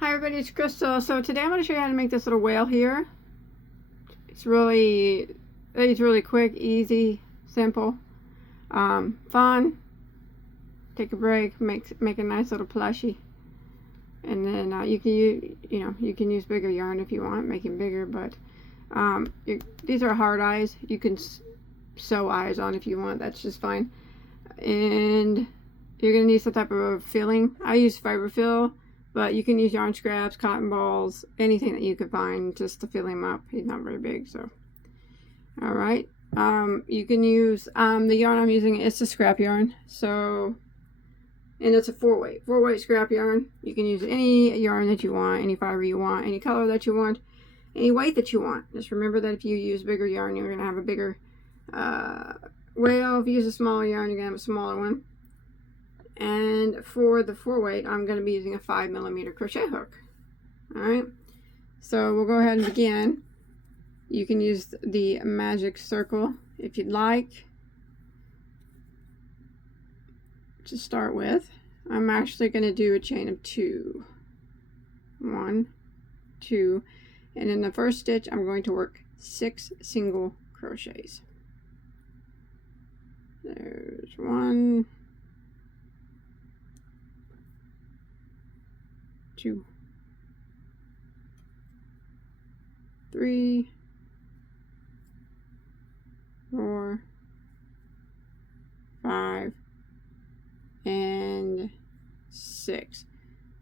Hi everybody, it's Crystal. So today I'm going to show you how to make this little whale here. It's really quick, easy, simple, fun. Take a break, make a nice little plushie, and then you can use bigger yarn if you want, make it bigger. But these are hard eyes. You can sew eyes on if you want. That's just fine. And you're going to need some type of filling. I use fiber fill. But you can use yarn scraps, cotton balls, anything that you could find just to fill him up. He's not very big, so. Alright. You can use, the yarn I'm using is a scrap yarn. So, and it's a 4-weight scrap yarn. You can use any yarn that you want, any fiber you want, any color that you want, any weight that you want. Just remember that if you use bigger yarn, you're going to have a bigger whale. If you use a smaller yarn, you're going to have a smaller one. And for the 4-weight, I'm going to be using a 5mm crochet hook. Alright, so we'll go ahead and begin. You can use the magic circle if you'd like to start with. I'm actually going to do a chain of 2. 1, 2, and in the first stitch, I'm going to work 6 single crochets. There's 1, 2, 3, 4, 5, and 6.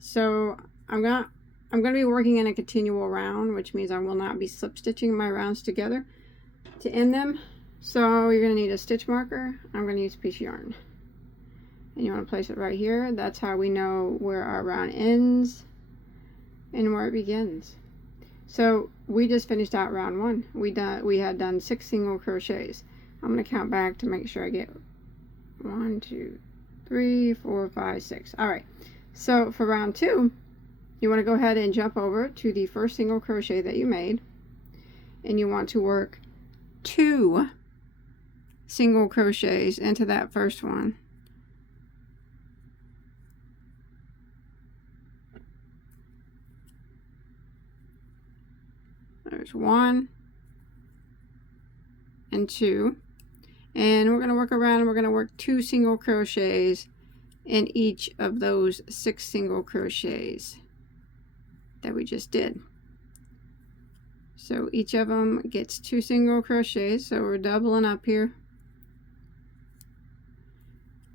So I'm gonna be working in a continual round, which means I will not be slip stitching my rounds together to end them. So you're gonna need a stitch marker. I'm gonna use a piece of yarn, and you want to place it right here. That's how we know where our round ends and where it begins. So we just finished out round 1. We had done 6 single crochets. I'm going to count back to make sure I get 1, 2, 3, 4, 5, 6. Alright, so for round 2, you want to go ahead and jump over to the first single crochet that you made, and you want to work 2 single crochets into that first one. There's 1 and 2, and we're going to work around, and we're going to work 2 single crochets in each of those 6 single crochets that we just did. So each of them gets 2 single crochets, so we're doubling up here.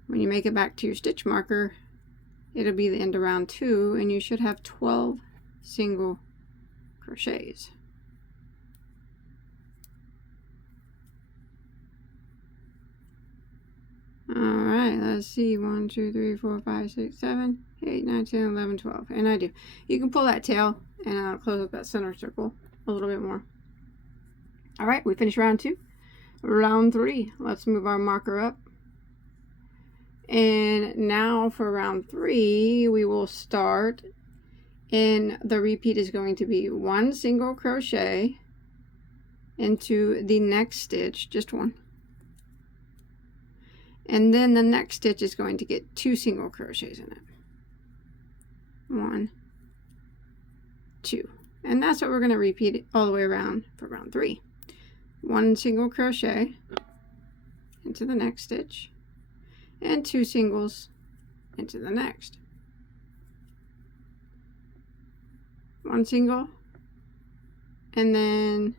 When you make it back to your stitch marker, it'll be the end of round 2, and you should have 12 single crochets. Alright, let's see. 1, 2, 3, 4, 5, 6, 7, 8, 9, 10, 11, 12. And I do. You can pull that tail and I'll close up that center circle a little bit more. Alright, we finished round 2. Round 3. Let's move our marker up. And now for round 3, we will start. And the repeat is going to be 1 single crochet into the next stitch, just 1. And then the next stitch is going to get 2 single crochets in it. 1, 2. And that's what we're going to repeat all the way around for round 3. 1 single crochet into the next stitch, and 2 singles into the next. 1 single, and then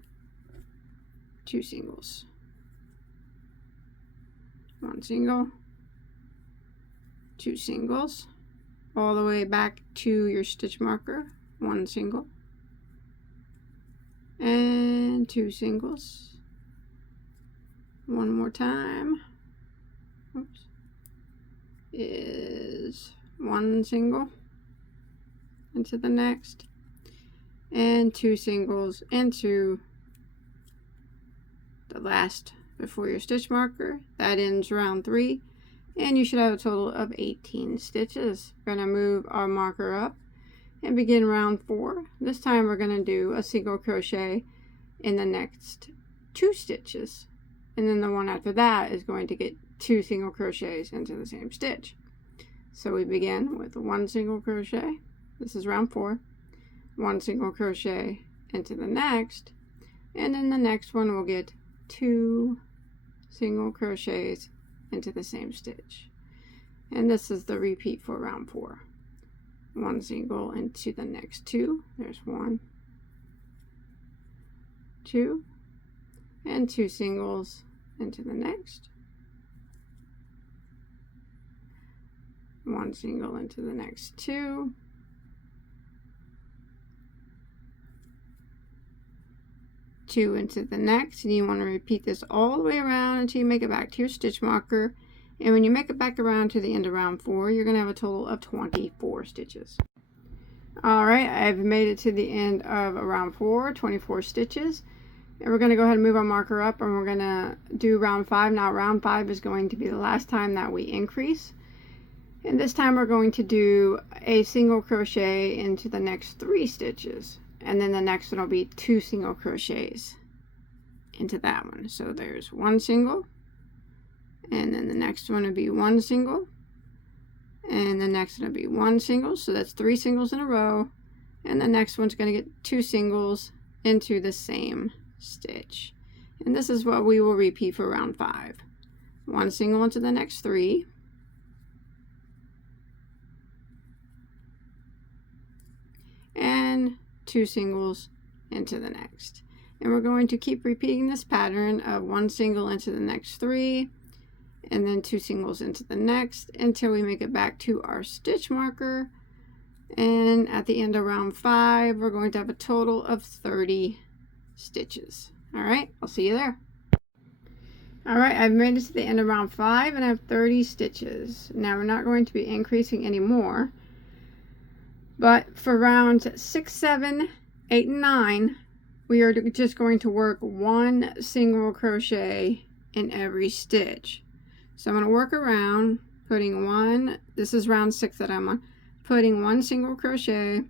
2 singles. 1 single, 2 singles, all the way back to your stitch marker. 1 single, and 2 singles. One more time. Oops. Is 1 single into the next, and 2 singles into the last before your stitch marker. That ends round 3, and you should have a total of 18 stitches. We're going to move our marker up and begin round 4. This time we're going to do a single crochet in the next 2 stitches, and then the one after that is going to get 2 single crochets into the same stitch. So we begin with 1 single crochet. This is round 4. 1 single crochet into the next, and then the next one will get 2 single crochets into the same stitch. And this is the repeat for round 4. 1 single into the next 2. There's 1, 2, and 2 singles into the next. 1 single into the next 2. 2 into the next, and you want to repeat this all the way around until you make it back to your stitch marker. And when you make it back around to the end of round 4, you're going to have a total of 24 stitches. Alright, I've made it to the end of round 4, 24 stitches. And we're going to go ahead and move our marker up, and we're going to do round 5. Now round 5 is going to be the last time that we increase. And this time we're going to do a single crochet into the next 3 stitches. And then the next one will be 2 single crochets into that one. So there's 1 single, and then the next one will be 1 single, and the next one will be 1 single. So that's 3 singles in a row, and the next one's going to get 2 singles into the same stitch. And this is what we will repeat for round 5. 1 single into the next 3, and 2 singles into the next. And we're going to keep repeating this pattern of 1 single into the next 3, and then 2 singles into the next until we make it back to our stitch marker. And at the end of round 5, we're going to have a total of 30 stitches. Alright, I'll see you there. Alright, I've made it to the end of round 5 and I have 30 stitches. Now we're not going to be increasing anymore. But for rounds 6, 7, 8, and 9, we are just going to work 1 single crochet in every stitch. So I'm going to work around, putting 1, this is round 6 that I'm on, putting 1 single crochet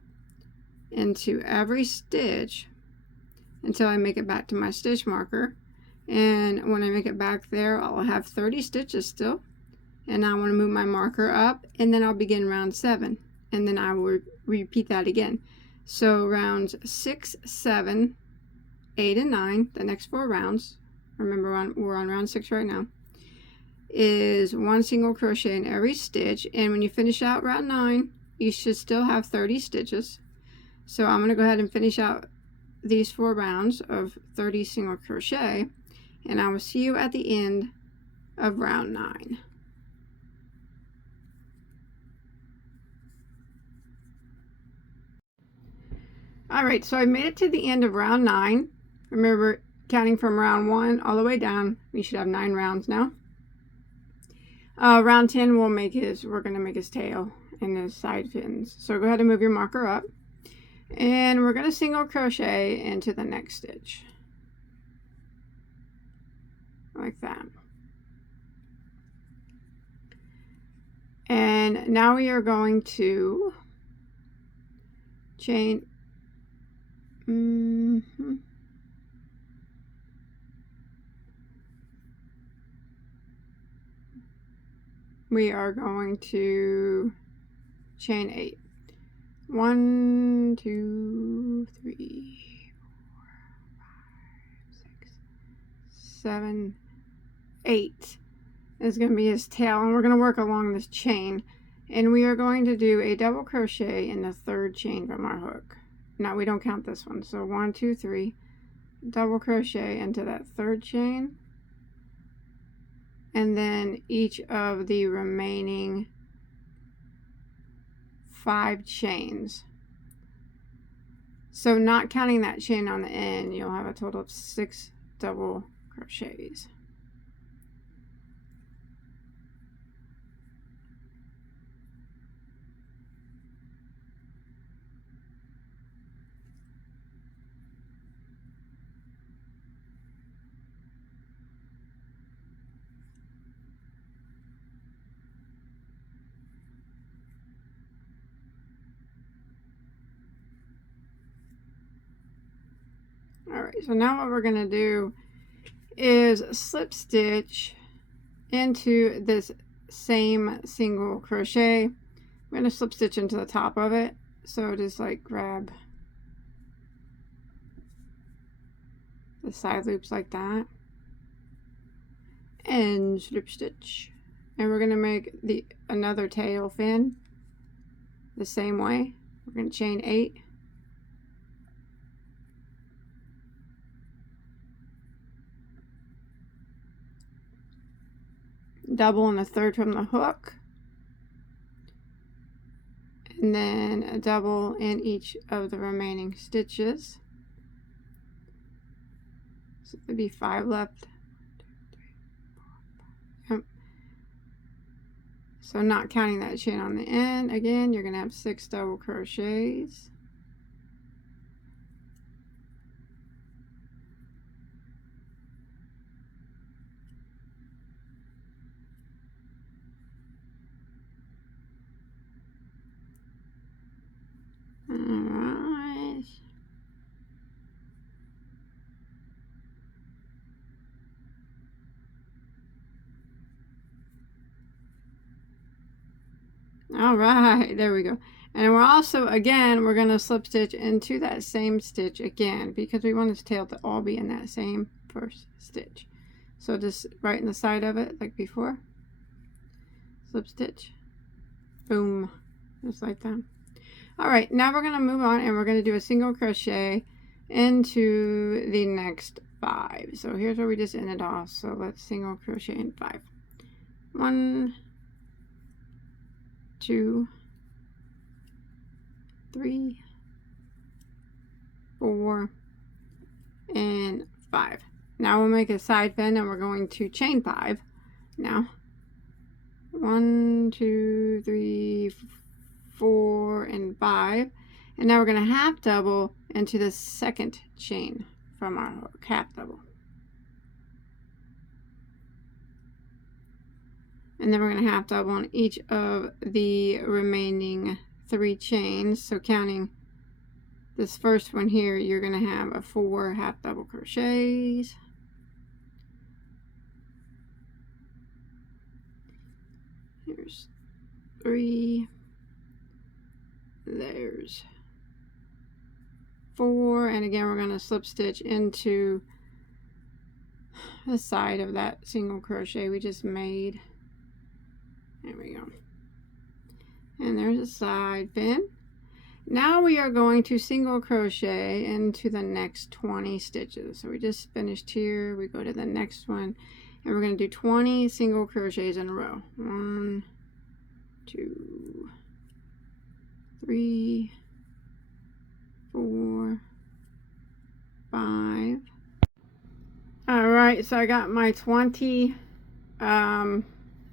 into every stitch until I make it back to my stitch marker. And when I make it back there, I'll have 30 stitches still. And I want to move my marker up, and then I'll begin round 7. And then I will repeat that again. So rounds 6, 7, 8, and 9, the next 4 rounds, remember we're on round 6 right now, is 1 single crochet in every stitch. And when you finish out round 9, you should still have 30 stitches. So I'm going to go ahead and finish out these 4 rounds of 30 single crochet, and I will see you at the end of round 9. Alright, so I made it to the end of round 9. Remember, counting from round 1 all the way down, we should have 9 rounds now. Round 10 we're going to make his tail and his side fins. So go ahead and move your marker up. And we're going to single crochet into the next stitch. Like that. And now we are going to chain. We are going to chain 8. 1, 2, 3, 4, 5, 6, 7, 8 is going to be his tail, and we're going to work along this chain, and we are going to do a double crochet in the 3rd chain from our hook. Now we don't count this one, so 1, 2, 3, double crochet into that 3rd chain, and then each of the remaining 5 chains. So not counting that chain on the end, you'll have a total of 6 double crochets. Alright, so now what we're going to do is slip stitch into this same single crochet. I'm going to slip stitch into the top of it. So just like grab the side loops like that, and slip stitch. And we're going to make another tail fin the same way. We're going to chain 8. Double in a third from the hook, and then a double in each of the remaining stitches. So there'd be 5 left. Yep. So not counting that chain on the end, again, you're going to have 6 double crochets. Alright. Alright, there we go. And we're also, again, we're going to slip stitch into that same stitch again, because we want this tail to all be in that same first stitch. So just right in the side of it, like before. Slip stitch. Boom. Just like that. Alright, now we're going to move on and we're going to do a single crochet into the next 5. So here's where we just ended off. So let's single crochet in 5. 1, 2, 3, 4, and 5. Now we'll make a side fin and we're going to chain 5 now. 1, 2, 3, 4, and 5. And now we're going to half double into the second chain from our hook. Half double. And then we're going to half double on each of the remaining 3 chains. So counting this first one here, you're going to have a 4 half double crochets. Here's 3. There's 4. And again, we're going to slip stitch into the side of that single crochet we just made. There we go. And there's a side fin. Now we are going to single crochet into the next 20 stitches. So we just finished here. We go to the next one and we're going to do 20 single crochets in a row. 1, 2, 3, 4, 5. Alright, so I got my 20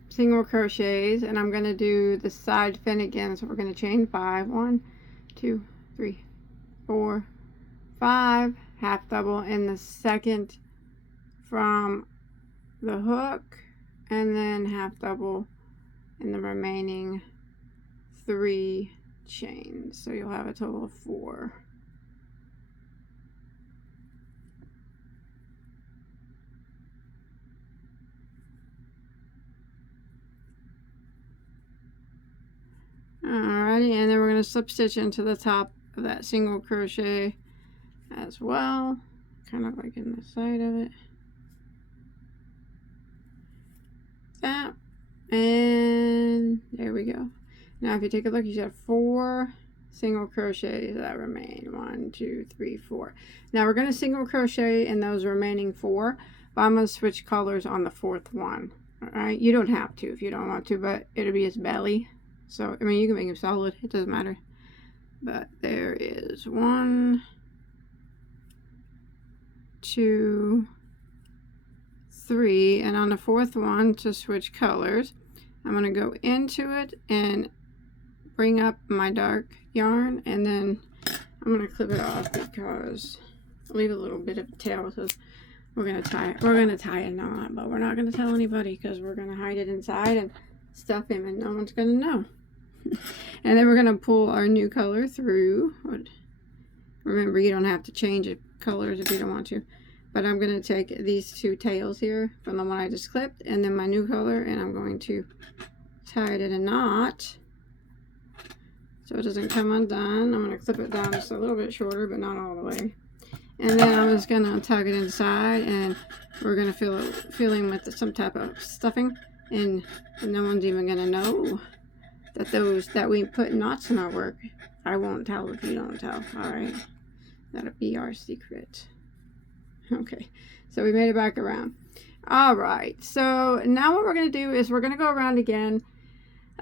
single crochets and I'm going to do the side fin again. So we're going to chain 5. 1, 2, 3, 4, 5. Half double in the second from the hook, and then half double in the remaining 3 chains. So you'll have a total of 4. Alrighty, and then we're going to slip stitch into the top of that single crochet as well, kind of like in the side of it. That, and there we go. Now if you take a look, you should have 4 single crochets that remain. 1, 2, 3, 4. Now we're going to single crochet in those remaining 4, but I'm going to switch colors on the 4th one. Alright, you don't have to if you don't want to, but it'll be his belly. So, I mean, you can make him solid, it doesn't matter. But there is 1, 2, 3, and on the 4th one, to switch colors, I'm going to go into it and bring up my dark yarn, and then I'm going to clip it off because I'll leave a little bit of a tail because we're going to tie it. We're going to tie a knot, but we're not going to tell anybody because we're going to hide it inside and stuff him and no one's going to know. And then we're going to pull our new color through. Remember, you don't have to change the colors if you don't want to. But I'm going to take these 2 tails here from the one I just clipped, and then my new color, and I'm going to tie it in a knot so it doesn't come undone. I'm going to clip it down just a little bit shorter, but not all the way. And then I'm just going to tuck it inside, and we're going to fill in with some type of stuffing, and no one's even going to know that we put knots in our work. I won't tell if you don't tell. Alright, that'll be our secret. Okay, so we made it back around. Alright, so now what we're going to do is we're going to go around again,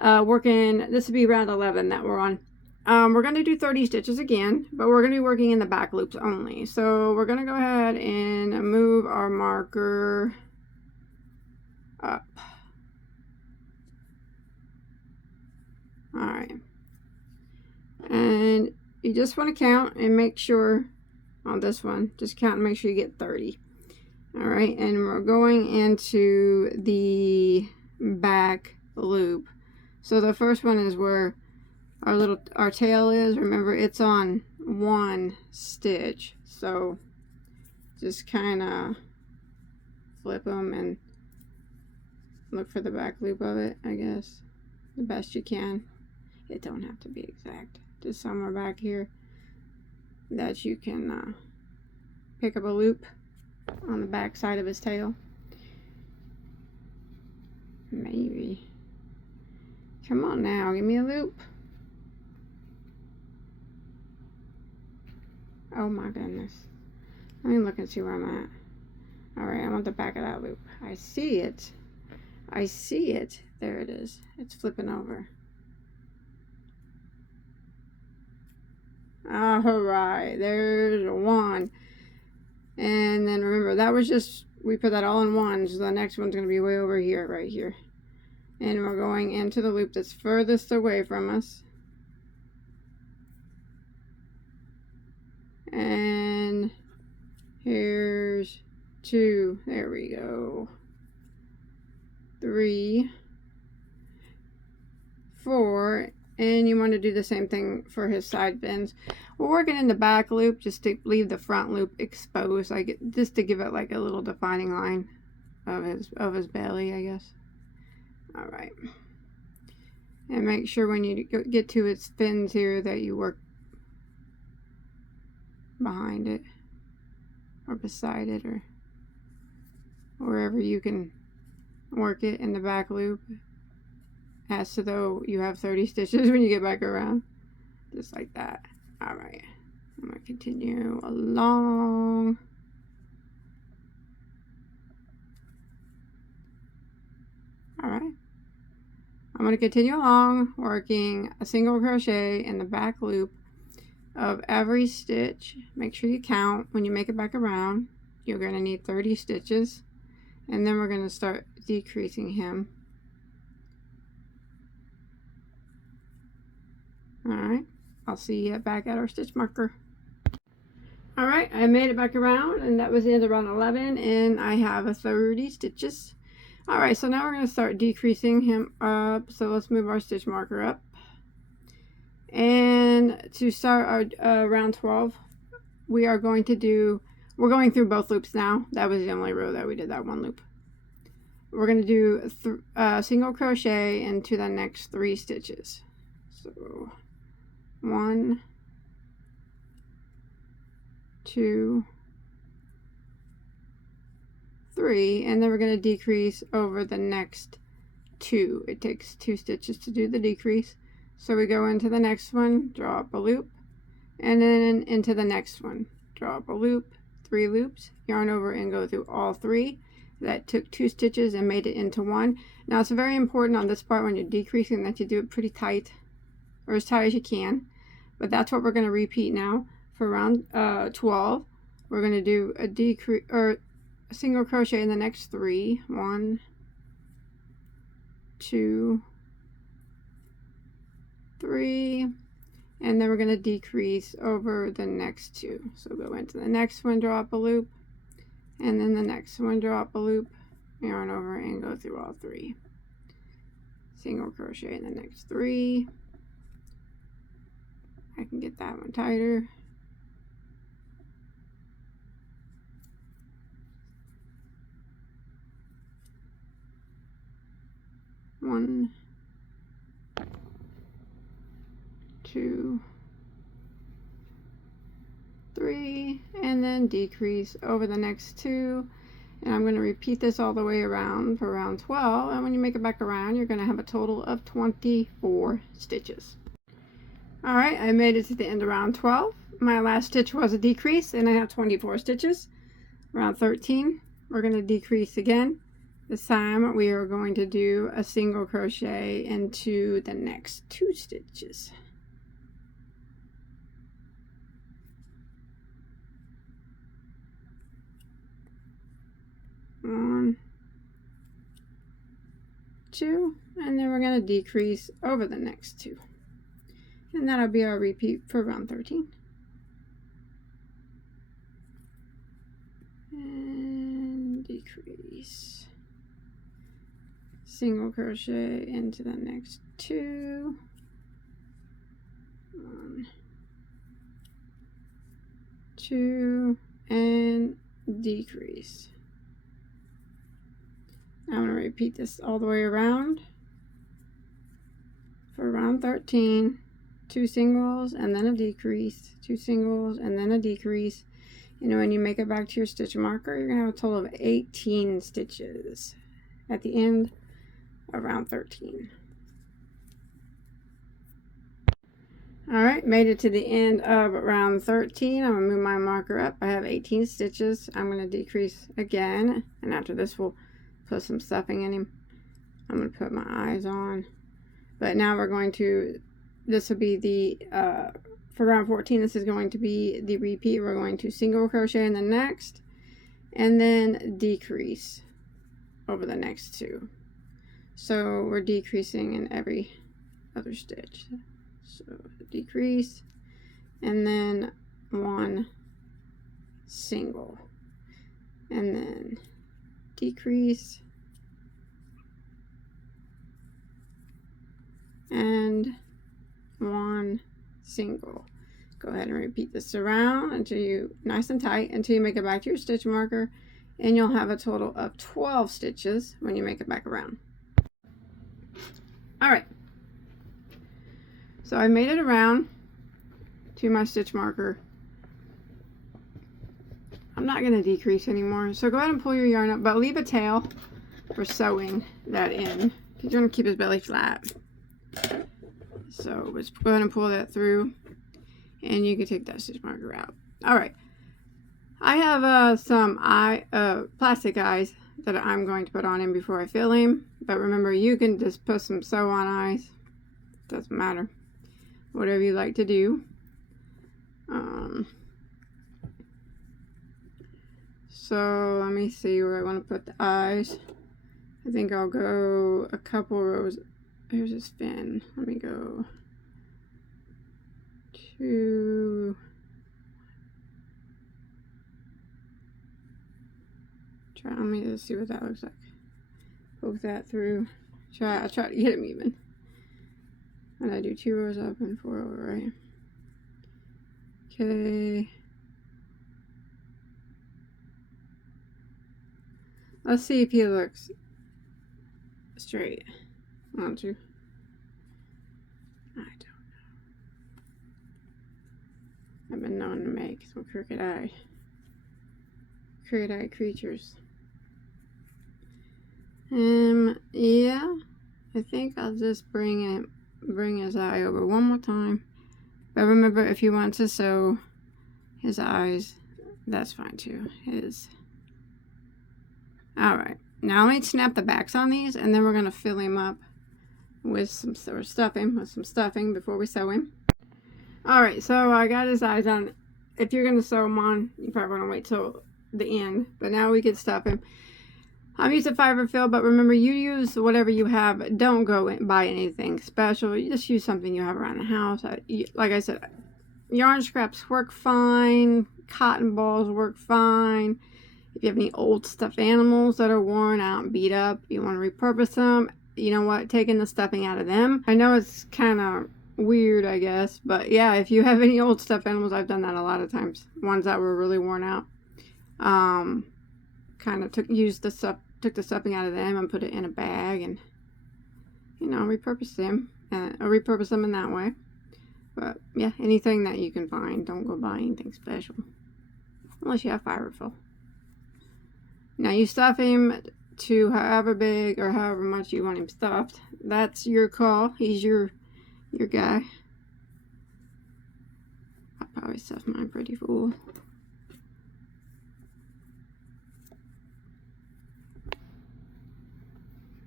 working, this would be round 11 that we're on. We're going to do 30 stitches again, but we're going to be working in the back loops only. So we're going to go ahead and move our marker up. Alright. And you just want to count and make sure on this one, just count and make sure you get 30. Alright, and we're going into the back loop. So the first one is where our tail is. Remember, it's on one stitch, so just kind of flip them and look for the back loop of it, I guess, the best you can. It don't have to be exact, just somewhere back here that you can pick up a loop on the back side of his tail. Maybe. Come on now, give me a loop. Oh my goodness. Let me look and see where I'm at. Alright, I want the back of that loop. I see it. I see it. There it is. It's flipping over. Alright, there's one. And then remember, that was just, we put that all in one, so the next one's going to be way over here, right here. And we're going into the loop that's furthest away from us. And here's 2. There we go. 3, 4, and you want to do the same thing for his side bends. We're working in the back loop just to leave the front loop exposed, just to give it like a little defining line of his belly, I guess. All right, and make sure when you get to its fins here that you work behind it or beside it or wherever you can work it in the back loop, as to though you have 30 stitches when you get back around, just like that. All right, I'm gonna continue along. All right, I'm going to continue along working a single crochet in the back loop of every stitch. Make sure you count when you make it back around. You're going to need 30 stitches, and then we're going to start decreasing him. Alright, I'll see you back at our stitch marker. Alright, I made it back around, and that was the end of round 11, and I have 30 stitches. Alright, so now we're going to start decreasing him up. So let's move our stitch marker up. And to start our round 12, we're going through both loops now. That was the only row that we did that one loop. We're going to do single crochet into the next 3 stitches. So 1, 2, 3, and then we're going to decrease over the next 2. It takes 2 stitches to do the decrease. So we go into the next one, draw up a loop, and then into the next one, draw up a loop, 3 loops, yarn over and go through all 3. That took 2 stitches and made it into 1. Now it's very important on this part when you're decreasing that you do it pretty tight, or as tight as you can. But that's what we're going to repeat now for round 12. We're going to do a decrease or a single crochet in the next 3. 1, 2, 3, and then we're going to decrease over the next 2. So go into the next one, draw up a loop, and then the next one, draw up a loop, yarn over and go through all 3. Single crochet in the next 3. I can get that one tighter. One, 2, 3, and then and decrease over the next 2, and I'm going to repeat this all the way around for round 12, and when you make it back around you're going to have a total of 24 stitches. Alright, I made it to the end of round 12. My last stitch was a decrease and I have 24 stitches. Round 13 we're going to decrease again. This time we are going to do a single crochet into the next 2 stitches. One, 2, and then we're going to decrease over the next 2, and that'll be our repeat for round 13. And decrease, single crochet into the next 2, 1, 2, and decrease. I'm going to repeat this all the way around for round 13. 2 singles and then a decrease, 2 singles and then a decrease. And when you make it back to your stitch marker, you're going to have a total of 18 stitches at the end of round 13. Alright, made it to the end of round 13. I'm going to move my marker up. I have 18 stitches. I'm going to decrease again, and after this we'll put some stuffing in him. I'm going to put my eyes on. But now we're going to, this will be the, for round 14, this is going to be the repeat. We're going to single crochet in the next, and then decrease over the next 2. So we're decreasing in every other stitch. So decrease, and then 1 single, and then decrease, and 1 single. Go ahead and repeat this around until you, nice and tight, until you make it back to your stitch marker, and you'll have a total of 12 stitches when you make it back around. Alright, so I made it around to my stitch marker. I'm not going to decrease anymore, so go ahead and pull your yarn up, but leave a tail for sewing that in, because you're going to keep his belly flat. So let's go ahead and pull that through, and you can take that stitch marker out. Alright, I have some plastic eyes that I'm going to put on him before I fill him, but remember, you can just put some sew on eyes, doesn't matter, whatever you like to do. So let me see where I want to put the eyes. I think I'll go a couple rows. Here's his fin. Let me go 2. Let me just see what that looks like. Poke that through. I'll try to get him even. And I do 2 rows up and 4 over, right? Okay. Let's see if he looks straight. 1, 2. I don't know. I've been known to make some crooked eye creatures. Yeah, I think I'll just bring his eye over one more time. But remember, if you want to sew his eyes, that's fine too. Alright, now let me snap the backs on these, and then we're going to fill him up with some stuffing before we sew him. Alright, so I got his eyes on. If you're going to sew him on, you probably want to wait till the end, but now we can stuff him. I'm using fiber fill, but remember, you use whatever you have. Don't go and buy anything special. You just use something you have around the house. Like I said, yarn scraps work fine, cotton balls work fine. If you have any old stuffed animals that are worn out and beat up, you want to repurpose them, you know what, taking the stuffing out of them. I know it's kind of weird, I guess, but yeah, if you have any old stuffed animals, I've done that a lot of times. Ones that were really worn out. Kind of took the stuffing out of them and put it in a bag, and repurpose them, or repurpose them in that way. But yeah, anything that you can find, don't go buy anything special. unless you have fiberfill. Now you stuff him to however big or however much you want him stuffed. That's your call. He's your guy. I probably stuffed mine pretty full.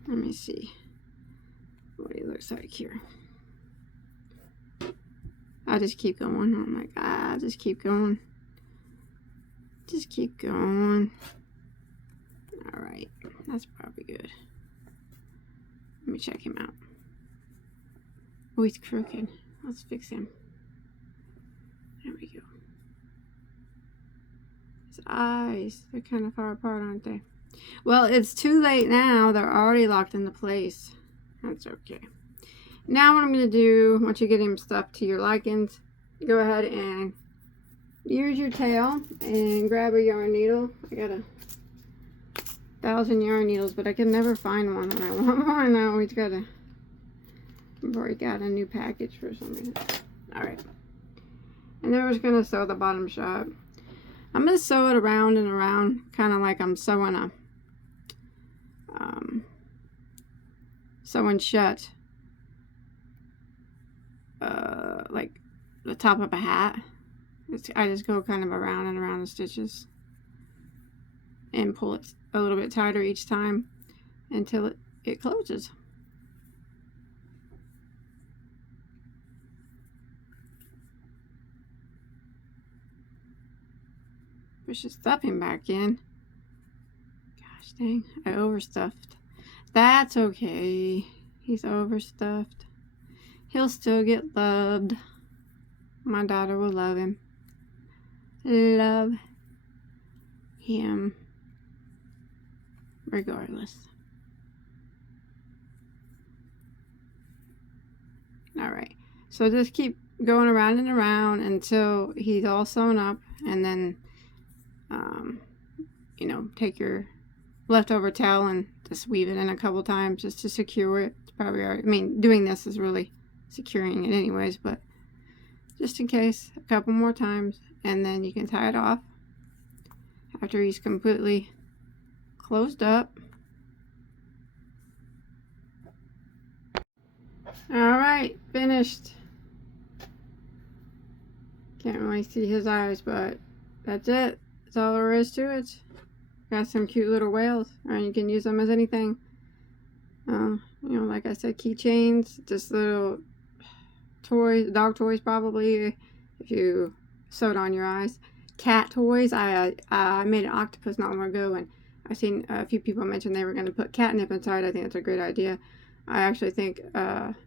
Let me see what he looks like here. I'll just keep going. Oh my god, just keep going. Just keep going. Alright, that's probably good. Let me check him out. Oh, he's crooked. Let's fix him. There we go. His eyes, they're kind of far apart, aren't they? Well, it's too late now. They're already locked into place. That's okay. Now what I'm going to do, once you get him stuffed to your likings, go ahead and use your tail and grab a yarn needle. I got 1,000 yarn needles, but I can never find one, and I want more now. We've got to break out a new package for some reason. Alright. And then we're just going to sew the bottom shut. I'm going to sew it around and around, kind of like I'm sewing a sewing shut like the top of a hat. I just go kind of around and around the stitches and pull it a little bit tighter each time until it closes. Push the stuffing back in. Gosh dang, I overstuffed. That's okay. He's overstuffed. He'll still get loved. My daughter will love him. Love him regardless. Alright, so just keep going around and around until he's all sewn up, and then you know, take your leftover towel and just weave it in a couple times just to secure it. It's probably already, I mean, doing this is really securing it anyways, but just in case, a couple more times, and then you can tie it off after he's completely closed up. Alright, finished. Can't really see his eyes, but that's it. That's all there is to it. Got some cute little whales, and you can use them as anything. You know, like I said, keychains, just little toys, dog toys probably, if you sewed on your eyes. Cat toys. I made an octopus not long ago, and I've seen a few people mention they were going to put catnip inside. I think that's a great idea. I actually think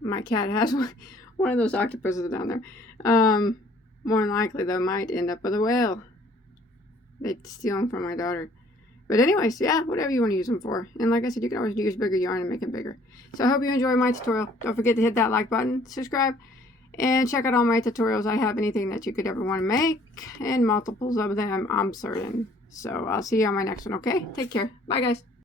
my cat has one of those octopuses down there. More than likely, though, might end up with a whale. They'd steal them from my daughter. But anyways, yeah, whatever you want to use them for. And like I said, you can always use bigger yarn and make it bigger. So I hope you enjoyed my tutorial. Don't forget to hit that like button, subscribe, and check out all my tutorials. I have anything that you could ever want to make, and multiples of them, I'm certain. So I'll see you on my next one, okay? Take care. Bye, guys.